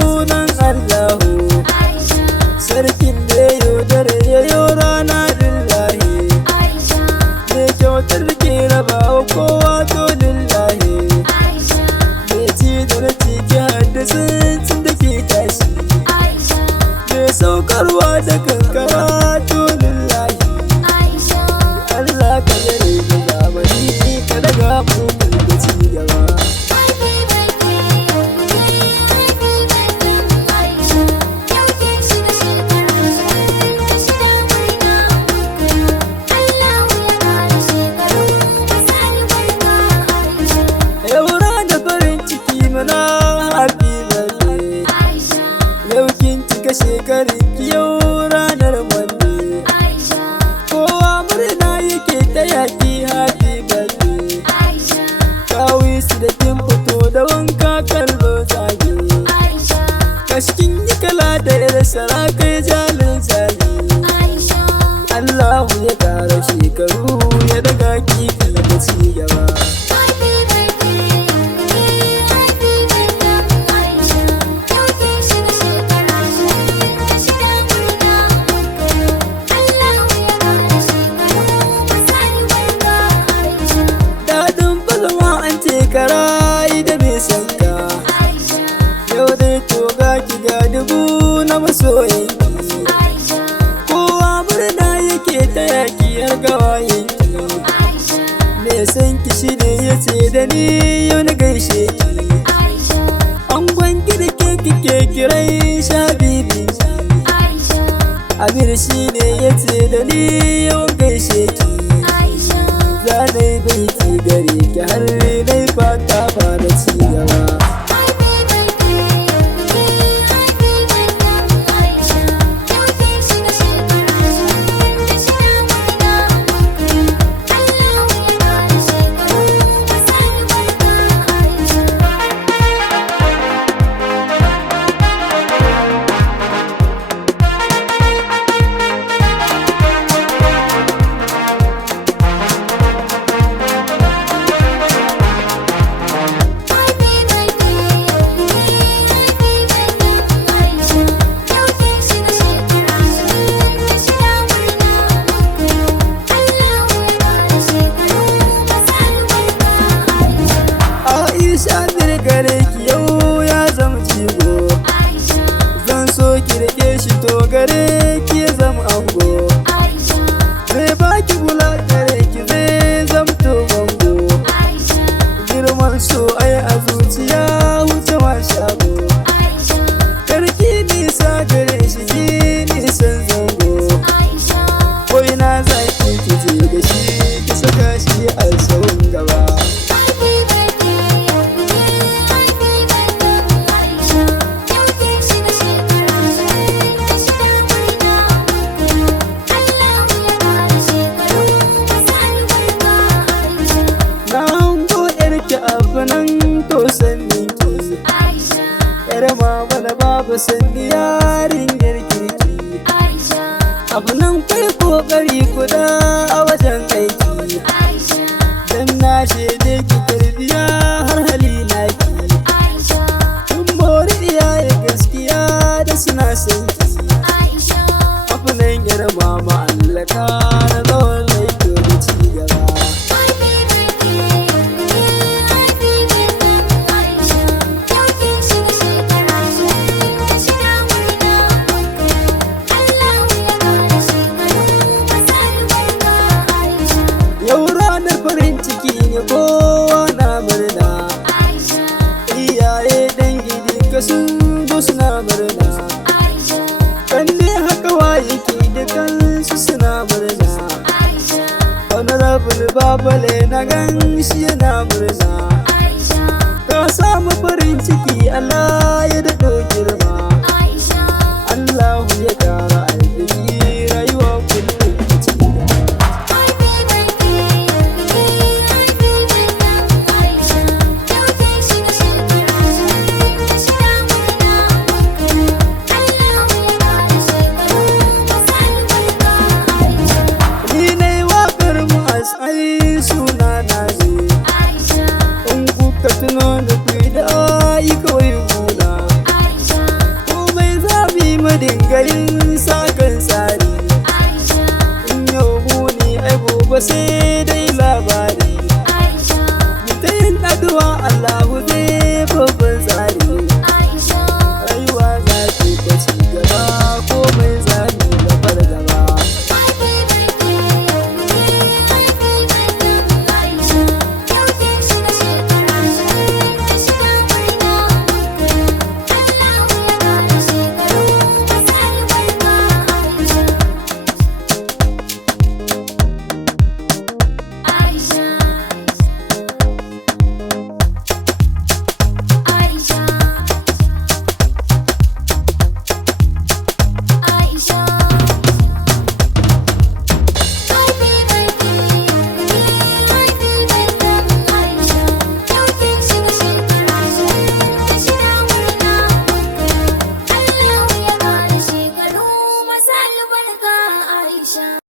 sunan Allahu, sarkin da ya dare ya yi rana lillahi, mai kyautar ke raba wa kowa to lillahi, mai ci da na ciki haddasin tun da ke tashi, mai saukarwa da kankara to lillahi. Allah ka zare da zamani ka daga mu da ci gaba. Happy birthday, yau kin cika shekarun ki yau ranar Monday, kowa murna yake ta yaki happy birthday, kawi su da kin fito da wanka kallo zage, kashkin yi kala da yar sarakai jalin zage, Allahu ya kara shekaru ya daga kifi da cigaba. Karai da mai sanka, yau dai to ga ki ga dubu na masoyanki, kowa murna yake ta yakiyar gawayenki, mai sanki shi ne ya ce da ni yau na gaishe ki, angon girke kike kirai sha bibi, Amir shi ne ya ce da ni yau gaishe ki, zanai baiti gare ki har nai fata ba da cigaba. Gare ki yau ya zama jigo, zan so ki rike shi to gare ki ya zama ango, zai baki bula gare ki zai zamto bango, girman so ai a zuciya wuce ma shago, karki nisa gare shi ki nisan zango, ko ina za ki je da shi ki saka shi a tsawon gaba. Nan to sanni ki, yar mama da babu sanni yarinyar kirki, abu nan kai kokari kuda a wajen aiki, dan na shaide ki tarbiya har hali naki, kun mori iyaye gaskiya da suna son ki, abu nan yar mama Allah ka na tsawon laiko da cigaba. Farin ciki ne kowa na murna, iyaye dangi duka sun zo suna murna, kan ne haka waye ke dukansu suna murna, honorable babale na gan shi yana murna, ka samu farin ciki Allah ya daɗo girma, Allahu ya kara arziki rayuwa kullum da cigaba. Suna na ne, in kuka tuno da ku da ayi kawai guna, dinga yin sakan tsari. In yau muni ai gobe sai dai labari. Ta yin addu'a Allahu zai babban tsari.